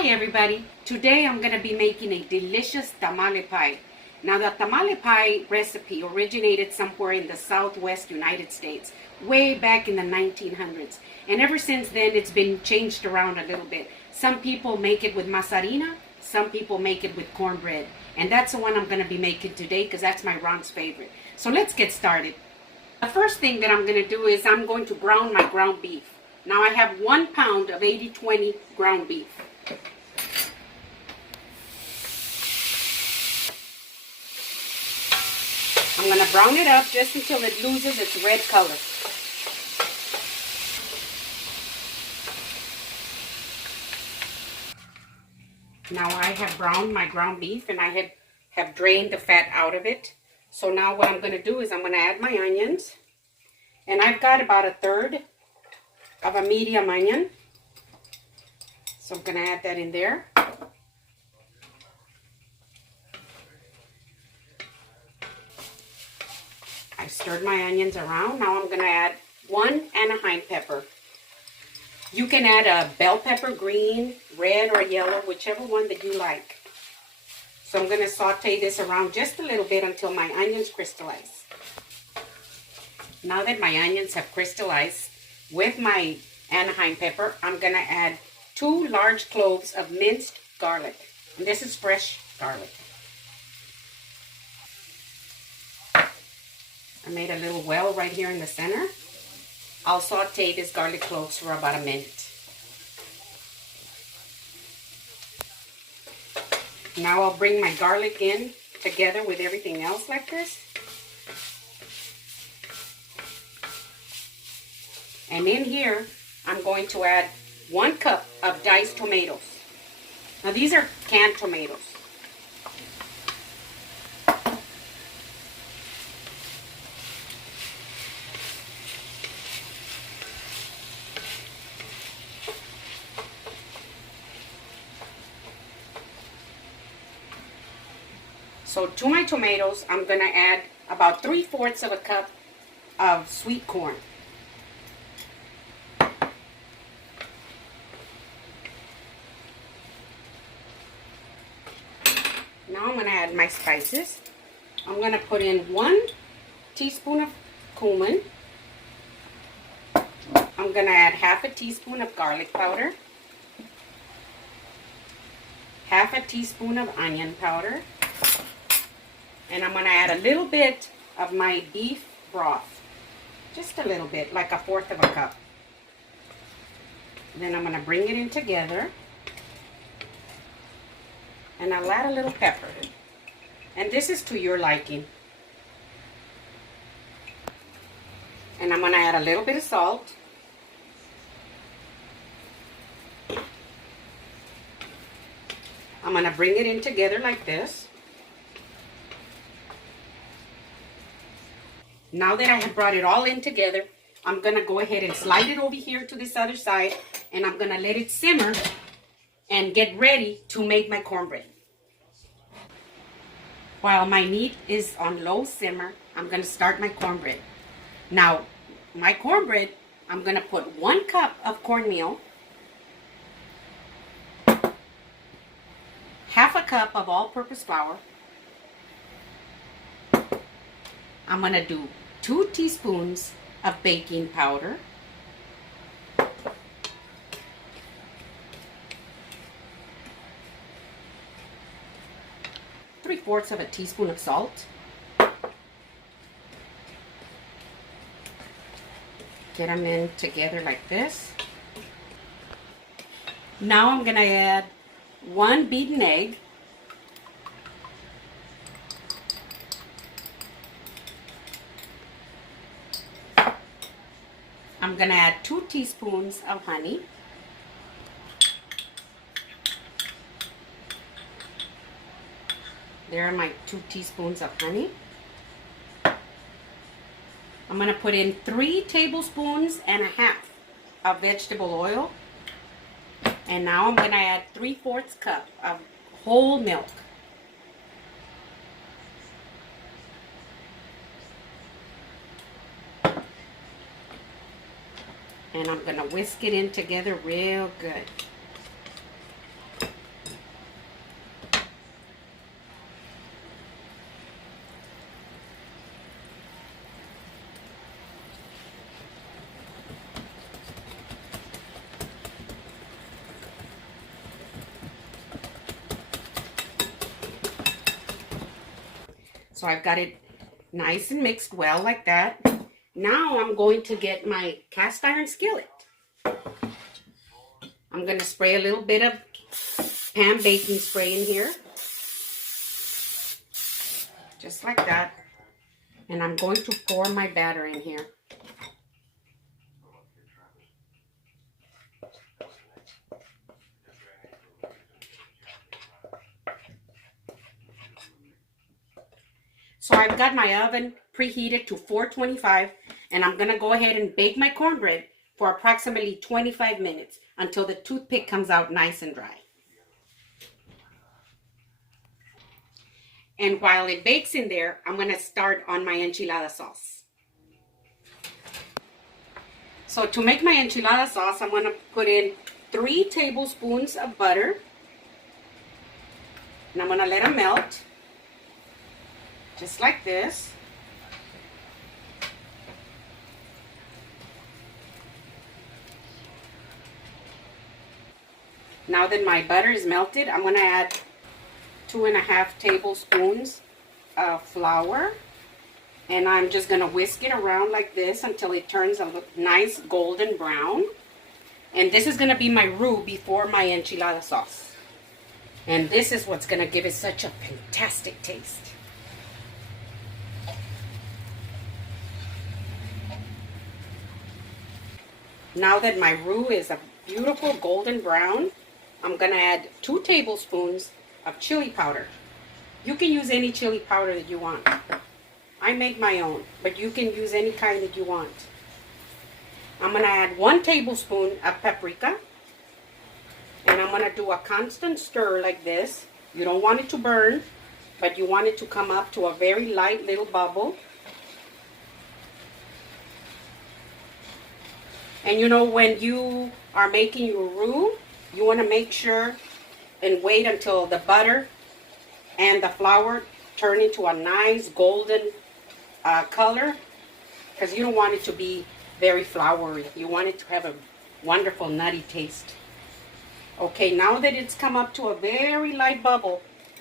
Hi everybody, today I'm going to be making a delicious tamale pie. Now the tamale pie recipe originated somewhere in the southwest United States, way back in the 1900s. And ever since then it's been changed around a little bit. Some people make it with masarina, some people make it with cornbread. And that's the one I'm going to be making today because that's my Ron's favorite. So let's get started. The first thing that I'm going to do is I'm going to brown my ground beef. Now I have 1 pound of 80/20 ground beef. I'm going to brown it up just until it loses its red color. Now I have browned my ground beef and I have drained the fat out of it. So now what I'm going to do is I'm going to add my onions. And I've got about 1/3 of a medium onion. So I'm going to add that in there. I stirred my onions around. Now I'm going to add 1 Anaheim pepper. You can add a bell pepper, green, red, or yellow, whichever one that you like. So I'm going to saute this around just a little bit until my onions crystallize. Now that my onions have crystallized with my Anaheim pepper, I'm going to add 2 large cloves of minced garlic. And this is fresh garlic. I made a little well right here in the center. I'll saute this garlic cloves for about a minute. Now I'll bring my garlic in together with everything else like this. And in here, I'm going to add 1 cup of diced tomatoes. Now these are canned tomatoes. So to my tomatoes, I'm going to add about 3/4 of a cup of sweet corn. Now I'm going to add my spices. I'm going to put in 1 teaspoon of cumin. I'm going to add 1/2 teaspoon of garlic powder. 1/2 teaspoon of onion powder. And I'm going to add a little bit of my beef broth. Just a little bit, like 1/4 of a cup. Then I'm going to bring it in together. And I'll add a little pepper. And this is to your liking. And I'm going to add a little bit of salt. I'm going to bring it in together like this. Now that I have brought it all in together, I'm going to go ahead and slide it over here to this other side, and I'm going to let it simmer and get ready to make my cornbread. While my meat is on low simmer, I'm going to start my cornbread. Now, my cornbread, I'm going to put 1 cup of cornmeal, 1/2 cup of all-purpose flour. I'm going to do 2 teaspoons of baking powder. 3/4 of a teaspoon of salt. Get them in together like this. Now I'm going to add 1 beaten egg. I'm going to add 2 teaspoons of honey. There are my 2 teaspoons of honey. I'm going to put in 3 tablespoons and 1/2 of vegetable oil. And now I'm going to add 3/4 cup of whole milk. And I'm going to whisk it in together real good. So I've got it nice and mixed well like that. Now I'm going to get my cast iron skillet. I'm going to spray a little bit of pan baking spray in here. Just like that. And I'm going to pour my batter in here. So I've got my oven preheated to 425, and I'm going to go ahead and bake my cornbread for approximately 25 minutes until the toothpick comes out nice and dry. And while it bakes in there, I'm going to start on my enchilada sauce. So to make my enchilada sauce, I'm going to put in 3 tablespoons of butter. And I'm going to let them melt. Just like this. Now that my butter is melted, I'm going to add 2.5 tablespoons of flour. And I'm just going to whisk it around like this until it turns a nice golden brown. And this is going to be my roux before my enchilada sauce. And this is what's going to give it such a fantastic taste. Now that my roux is a beautiful golden brown, I'm going to add 2 tablespoons of chili powder. You can use any chili powder that you want. I make my own, but you can use any kind that you want. I'm going to add 1 tablespoon of paprika. And I'm going to do a constant stir like this. You don't want it to burn, but you want it to come up to a very light little bubble. And you know, when you are making your roux, you want to make sure and wait until the butter and the flour turn into a nice golden color, because you don't want it to be very floury. You want it to have a wonderful nutty taste. Okay, now that it's come up to a very light bubble,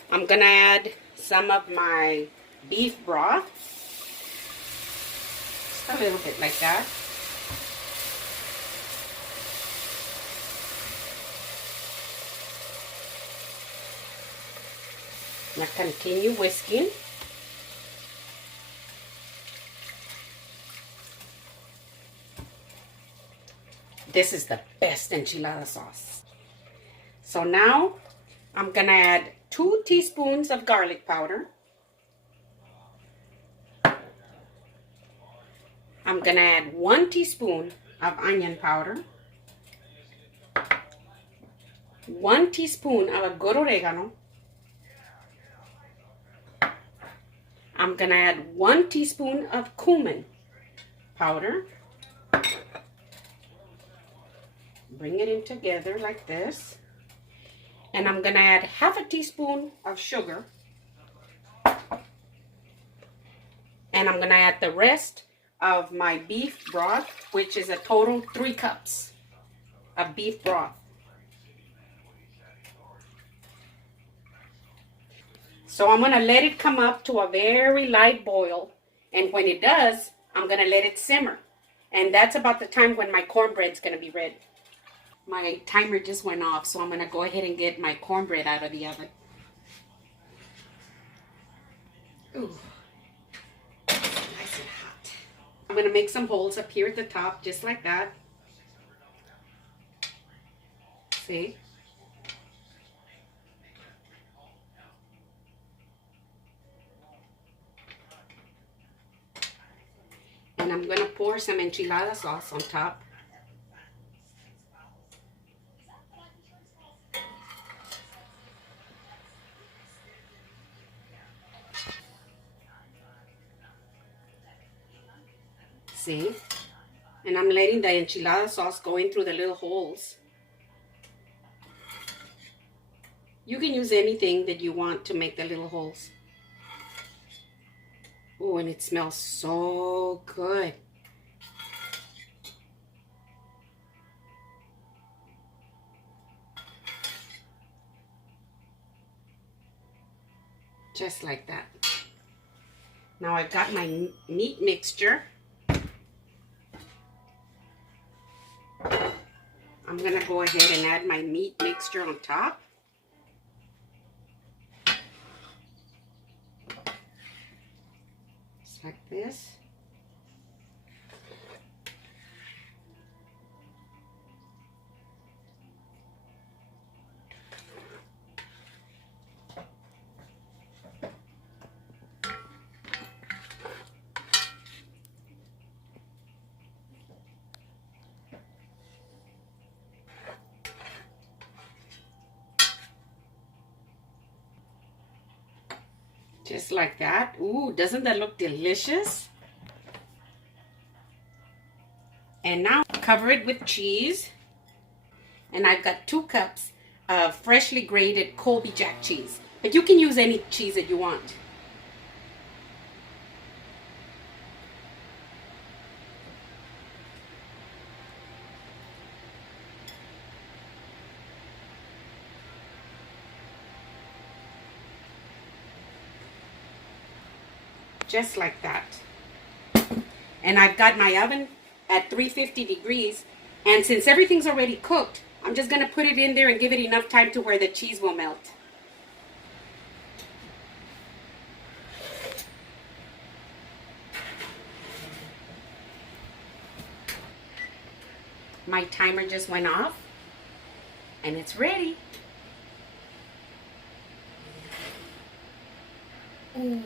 I'm going to add some of my beef broth. Just a little bit like that. Now continue whisking. This is the best enchilada sauce. So now I'm going to add 2 teaspoons of garlic powder. I'm going to add 1 teaspoon of onion powder. 1 teaspoon of a good oregano. I'm going to add 1 teaspoon of cumin powder. Bring it in together like this. And I'm going to add half a teaspoon of sugar. And I'm going to add the rest of my beef broth, which is a total 3 cups of beef broth. So I'm going to let it come up to a very light boil. And when it does, I'm going to let it simmer. And that's about the time when my cornbread's going to be ready. My timer just went off, so I'm going to go ahead and get my cornbread out of the oven. Ooh, nice and hot. I'm going to make some holes up here at the top, just like that. See? And I'm going to pour some enchilada sauce on top. See? And I'm letting the enchilada sauce go in through the little holes. You can use anything that you want to make the little holes. Oh, and it smells so good. Just like that. Now I've got my meat mixture. I'm gonna go ahead and add my meat mixture on top. Just like this. Just like that. Ooh, doesn't that look delicious? And now cover it with cheese. And I've got 2 cups of freshly grated Colby Jack cheese. But you can use any cheese that you want. Just like that. And I've got my oven at 350 degrees. And since everything's already cooked, I'm just going to put it in there and give it enough time to where the cheese will melt. My timer just went off. And it's ready. Ooh,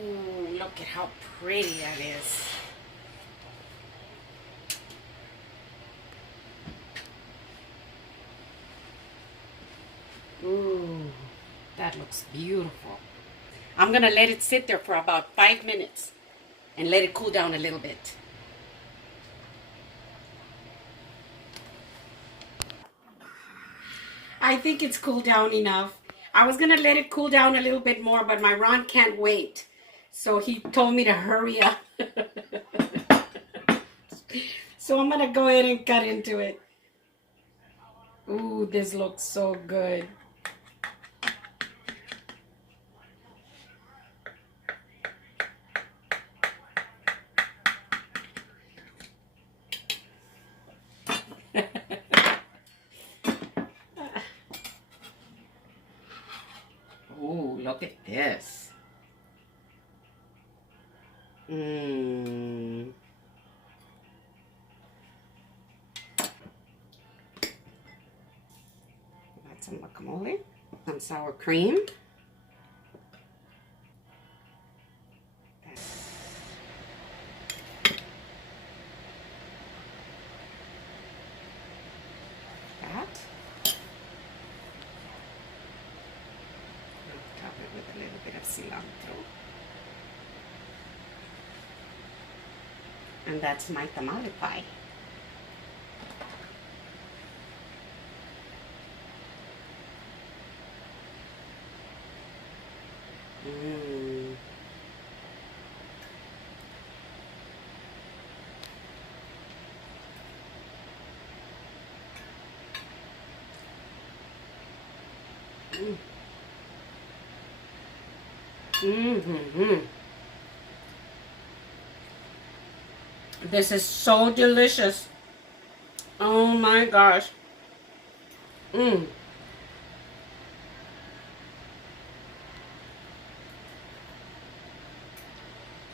look at how pretty that is. Ooh, that looks beautiful. I'm gonna let it sit there for about 5 minutes and let it cool down a little bit. I think it's cooled down enough. I was gonna let it cool down a little bit more, but my Ron can't wait. So he told me to hurry up. So I'm gonna go ahead and cut into it. Ooh, this looks so good. Ooh, look at this. Mmm. Add some guacamole, some sour cream. That. Top it with a little bit of cilantro. And that's my tamale pie. Mmm. Mm. Mm-hmm. This is so delicious. Oh my gosh. Mmm.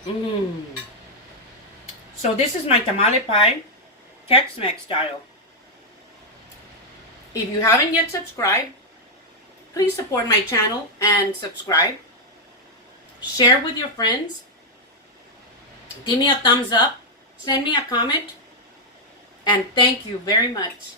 Mmm. So this is my tamale pie, Tex-Mex style. If you haven't yet subscribed, please support my channel and subscribe. Share with your friends. Give me a thumbs up. Send me a comment. And thank you very much.